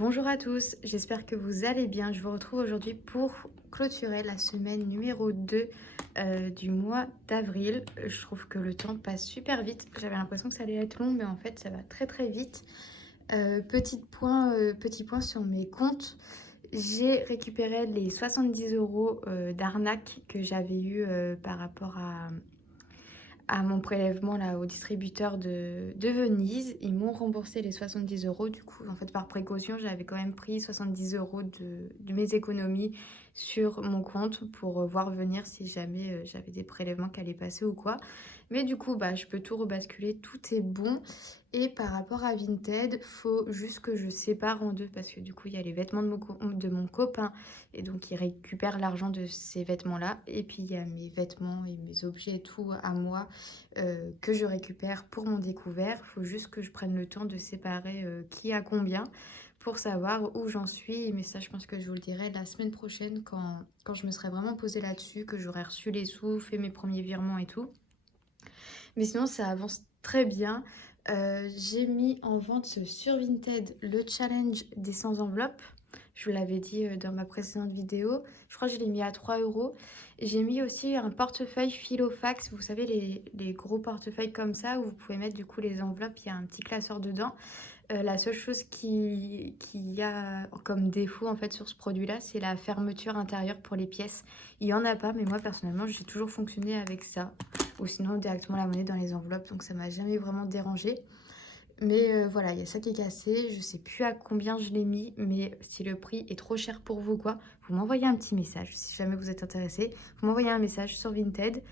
Bonjour à tous, j'espère que vous allez bien. Je vous retrouve aujourd'hui pour clôturer la semaine numéro 2 du mois d'avril. Je trouve que le temps passe super vite. J'avais l'impression que ça allait être long, mais en fait ça va très très vite. Petit point sur mes comptes. J'ai récupéré les 70 € d'arnaque que j'avais eu par rapport à mon prélèvement là au distributeur de Venise. Ils m'ont remboursé les 70 € du coup. En fait, par précaution, j'avais quand même pris 70 € de mes économies sur mon compte pour voir venir si jamais j'avais des prélèvements qui allaient passer ou quoi. Mais du coup, je peux tout rebasculer, tout est bon. Et par rapport à Vinted, faut juste que je sépare en deux parce que du coup, il y a les vêtements de mon copain et donc il récupère l'argent de ces vêtements-là. Et puis il y a mes vêtements et mes objets et tout à moi que je récupère pour mon découvert. Il faut juste que je prenne le temps de séparer qui a combien pour savoir où j'en suis. Mais ça, je pense que je vous le dirai la semaine prochaine quand je me serai vraiment posée là-dessus, que j'aurai reçu les sous, fait mes premiers virements et tout. Mais sinon, ça avance très bien. J'ai mis en vente sur Vinted le challenge des 100 enveloppes. Je vous l'avais dit dans ma précédente vidéo. Je crois que je l'ai mis à 3 €. J'ai mis aussi un portefeuille Filofax. Vous savez, les gros portefeuilles comme ça où vous pouvez mettre du coup les enveloppes. Il y a un petit classeur dedans. La seule chose qui y a comme défaut en fait sur ce produit-là, c'est la fermeture intérieure pour les pièces. Il n'y en a pas, mais moi personnellement, j'ai toujours fonctionné avec ça. Ou sinon directement la monnaie dans les enveloppes, donc ça m'a jamais vraiment dérangé. Mais voilà, il y a ça qui est cassé. Je sais plus à combien je l'ai mis, mais si le prix est trop cher pour vous, quoi, vous m'envoyez un petit message. Si jamais vous êtes intéressé, vous m'envoyez un message sur Vinted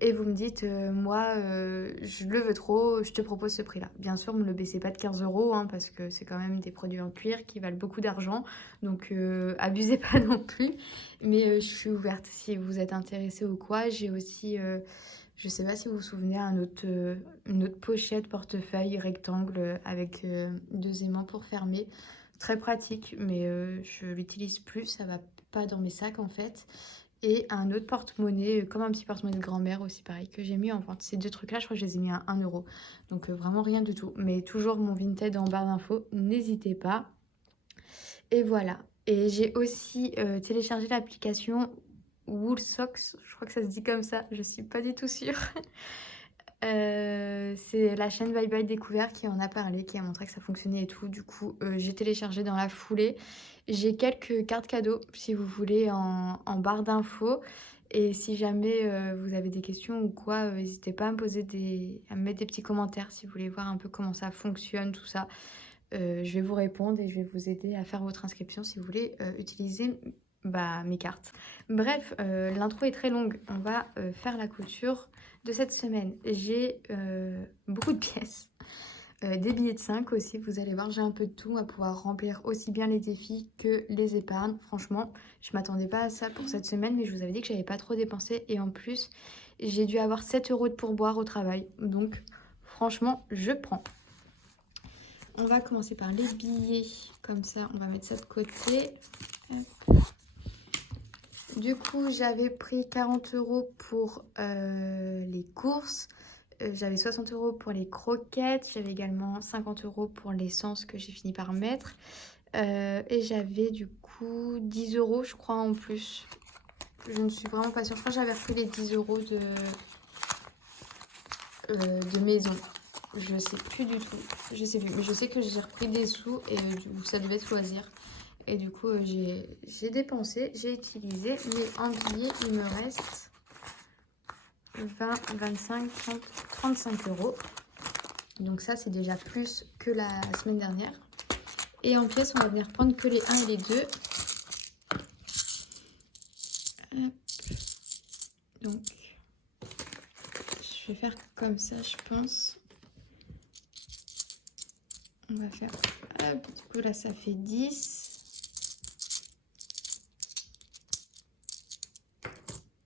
et vous me dites, moi, je le veux trop, je te propose ce prix-là. Bien sûr, ne me le baissez pas de 15 € hein, parce que c'est quand même des produits en cuir qui valent beaucoup d'argent. Donc, abusez pas non plus. Mais je suis ouverte si vous êtes intéressé ou quoi. J'ai aussi... je sais pas si vous vous souvenez, une autre pochette portefeuille rectangle avec deux aimants pour fermer. Très pratique, mais je l'utilise plus, ça va pas dans mes sacs en fait. Et un autre porte-monnaie, comme un petit porte-monnaie de grand-mère aussi pareil, que j'ai mis en vente. Ces deux trucs-là, je crois que je les ai mis à 1 €. Donc vraiment rien du tout. Mais toujours mon Vinted en barre d'infos, n'hésitez pas. Et voilà. Et j'ai aussi téléchargé l'application Woolsocks, je crois que ça se dit comme ça, je suis pas du tout sûre. C'est la chaîne Bye Bye Découvert qui en a parlé, qui a montré que ça fonctionnait et tout. Du coup, j'ai téléchargé dans la foulée. J'ai quelques cartes cadeaux, si vous voulez, en barre d'infos. Et si jamais vous avez des questions ou quoi, n'hésitez pas à à me mettre des petits commentaires si vous voulez voir un peu comment ça fonctionne, tout ça. Je vais vous répondre et je vais vous aider à faire votre inscription si vous voulez utiliser mes cartes. Bref, l'intro est très longue. On va faire la clôture de cette semaine. J'ai beaucoup de pièces. Des billets de 5 aussi, vous allez voir, j'ai un peu de tout à pouvoir remplir aussi bien les défis que les épargnes. Franchement, je m'attendais pas à ça pour cette semaine, mais je vous avais dit que j'avais pas trop dépensé. Et en plus, j'ai dû avoir 7 € de pourboire au travail. Donc, franchement, je prends. On va commencer par les billets. Comme ça, on va mettre ça de côté. Hop. Du coup, j'avais pris 40 € pour les courses. J'avais 60 € pour les croquettes. J'avais également 50 € pour l'essence que j'ai fini par mettre. Et j'avais du coup 10 € je crois en plus. Je ne suis vraiment pas sûre. Je crois que j'avais repris les 10 € de maison. Je sais plus du tout. Je sais plus. Mais je sais que j'ai repris des sous et du coup, ça devait être loisir. Et du coup, j'ai dépensé, j'ai utilisé. Mais en billets, il me reste 20, 25, 30, 35 €. Donc ça, c'est déjà plus que la semaine dernière. Et en pièces, on va venir prendre que les 1 et les 2. Hop. Donc, je vais faire comme ça, je pense. On va faire... Hop, du coup, là, ça fait 10.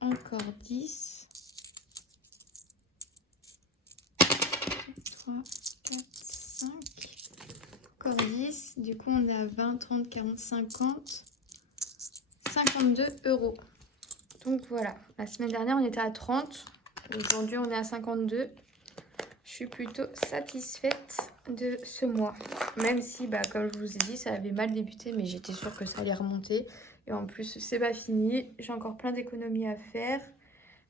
Encore 10. 3, 4, 5. Encore 10. Du coup, on a 20, 30, 40, 50. 52 €. Donc voilà. La semaine dernière, on était à 30. Aujourd'hui, on est à 52. Je suis plutôt satisfaite. de ce mois. Même si, bah, comme je vous ai dit, ça avait mal débuté, mais j'étais sûre que ça allait remonter. Et en plus, c'est pas fini. J'ai encore plein d'économies à faire.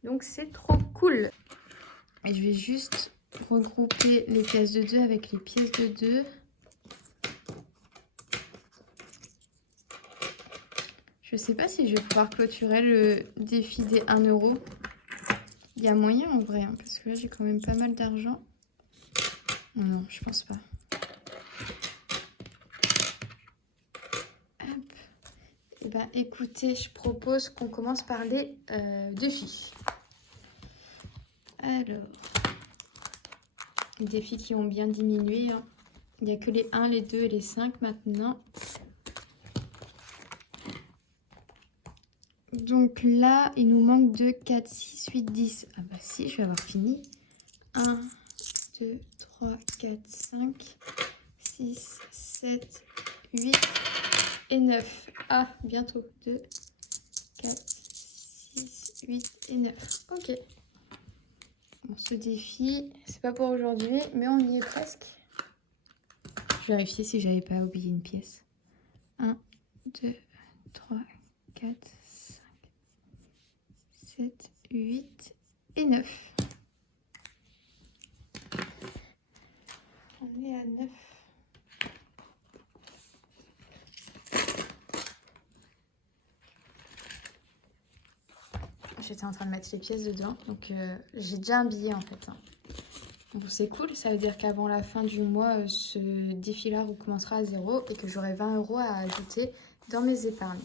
Donc, c'est trop cool. Et je vais juste regrouper les pièces de 2 avec les pièces de 2. Je sais pas si je vais pouvoir clôturer le défi des 1 euro. Il y a moyen en vrai, hein, parce que là, j'ai quand même pas mal d'argent. Non, je pense pas. Hop. Et ben, écoutez, je propose qu'on commence par les défis. Alors, les défis qui ont bien diminué. Hein. Il n'y a que les 1, les 2 et les 5 maintenant. Donc là, il nous manque 2, 4, 6, 8, 10. Ah bah si, je vais avoir fini. 1, 2, 3, 4, 5, 6, 7, 8 et 9. Ah, bientôt. 2, 4, 6, 8 et 9. Ok. Bon, ce défi, c'est pas pour aujourd'hui, mais on y est presque. Je vais vérifier si j'avais pas oublié une pièce. 1, 2, 3, 4, 5, 7, 8 et 9. On est à 9. J'étais en train de mettre les pièces dedans, donc j'ai déjà un billet en fait. Hein. Bon, c'est cool, ça veut dire qu'avant la fin du mois, ce défi-là recommencera à 0 et que j'aurai 20 euros à ajouter dans mes épargnes.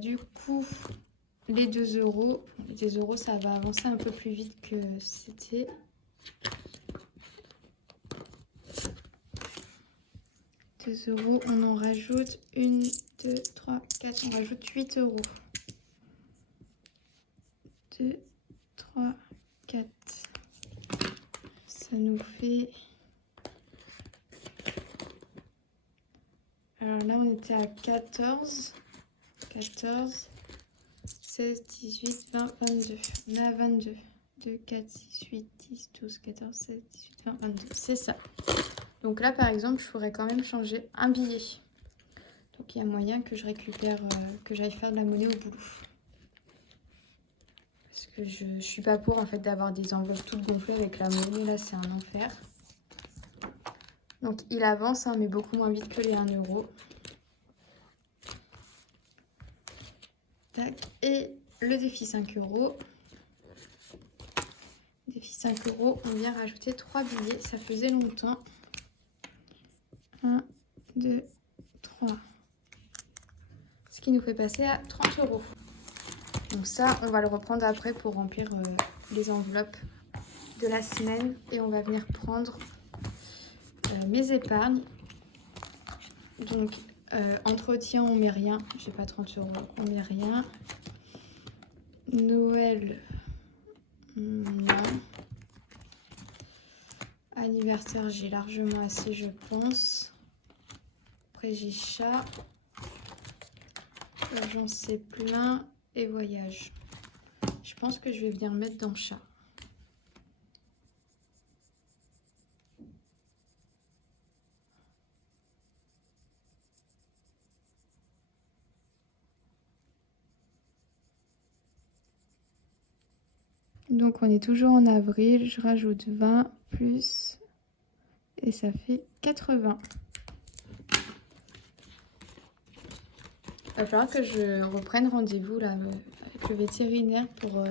Du coup, les 2 euros, ça va avancer un peu plus vite que c'était. €, on en rajoute 1, 2, 3, 4, on rajoute 8 euros. 2, 3, 4. Ça nous fait... Alors là, on était à 14, 16, 18, 20, 22. On est à 22. 2, 4, 6, 8, 10, 12, 14, 16, 18, 20, 22. C'est ça. Donc là, par exemple, je pourrais quand même changer un billet. Donc il y a moyen que je récupère, que j'aille faire de la monnaie au boulot. Parce que je suis pas pour en fait d'avoir des enveloppes toutes gonflées avec la monnaie. Là, c'est un enfer. Donc il avance, hein, mais beaucoup moins vite que les 1 euro. Tac. Et le défi 5 euros. Défi 5 euros, on vient rajouter 3 billets. Ça faisait longtemps. 1, 2, 3. Ce qui nous fait passer à 30 euros. Donc ça, on va le reprendre après pour remplir les enveloppes de la semaine. Et on va venir prendre mes épargnes. Donc, entretien, on met rien. J'ai pas 30 euros, on met rien. Noël, non. Anniversaire, j'ai largement assez, je pense. Après, j'ai chat. J'en sais plein. Et voyage. Je pense que je vais venir mettre dans chat. Donc, on est toujours en avril. Je rajoute 20 plus... Et ça fait 80. Il va falloir que je reprenne rendez-vous là avec le vétérinaire pour...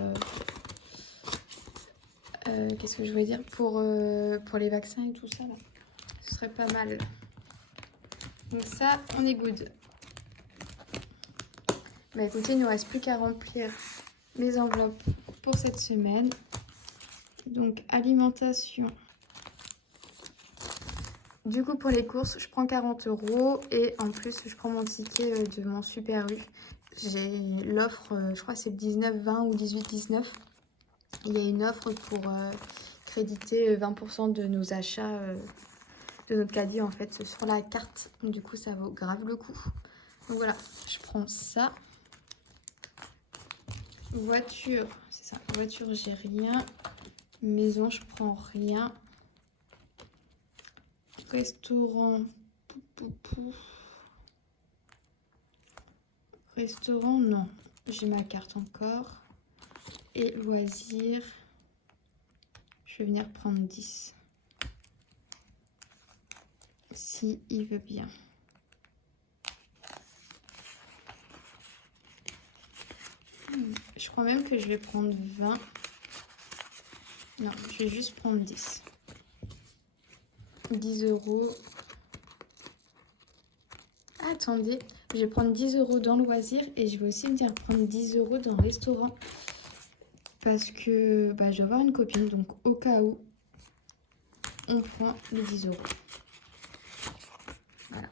qu'est-ce que je voulais dire pour les vaccins et tout ça là. Ce serait pas mal. Donc ça, on est good. Bah écoutez, il ne nous reste plus qu'à remplir mes enveloppes pour cette semaine. Donc alimentation. Du coup pour les courses, je prends 40 euros et en plus je prends mon ticket de mon Super U. J'ai l'offre, je crois que c'est 19,20 ou 18,19. Il y a une offre pour créditer 20% de nos achats, de notre caddie en fait sur la carte. Donc, du coup ça vaut grave le coup. Donc voilà, je prends ça. Voiture, c'est ça. Voiture, j'ai rien. Maison, je prends rien. Restaurant. Restaurant, non. J'ai ma carte encore. Et loisirs. Je vais venir prendre 10. Si il veut bien. Je crois même que je vais prendre 20. Non, je vais juste prendre 10. 10 euros. Attendez, je vais prendre 10 euros dans le loisir et je vais aussi venir prendre 10 euros dans le restaurant. Parce que je vais avoir une copine, donc au cas où, on prend les 10 euros. Voilà.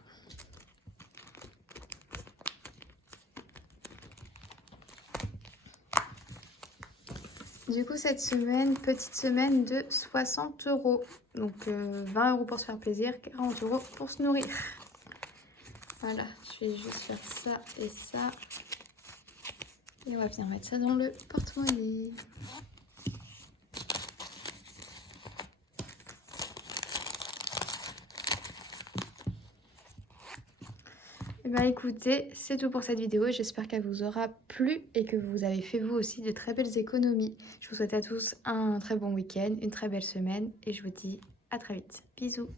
Du coup, cette semaine, petite semaine de 60 euros. Donc 20 euros pour se faire plaisir, 40 euros pour se nourrir. Voilà, je vais juste faire ça et ça. Et on va venir mettre ça dans le porte-monnaie. Et bien écoutez, c'est tout pour cette vidéo. J'espère qu'elle vous aura plu et que vous avez fait vous aussi de très belles économies. Je vous souhaite à tous un très bon week-end, une très belle semaine et je vous dis à très vite. Bisous.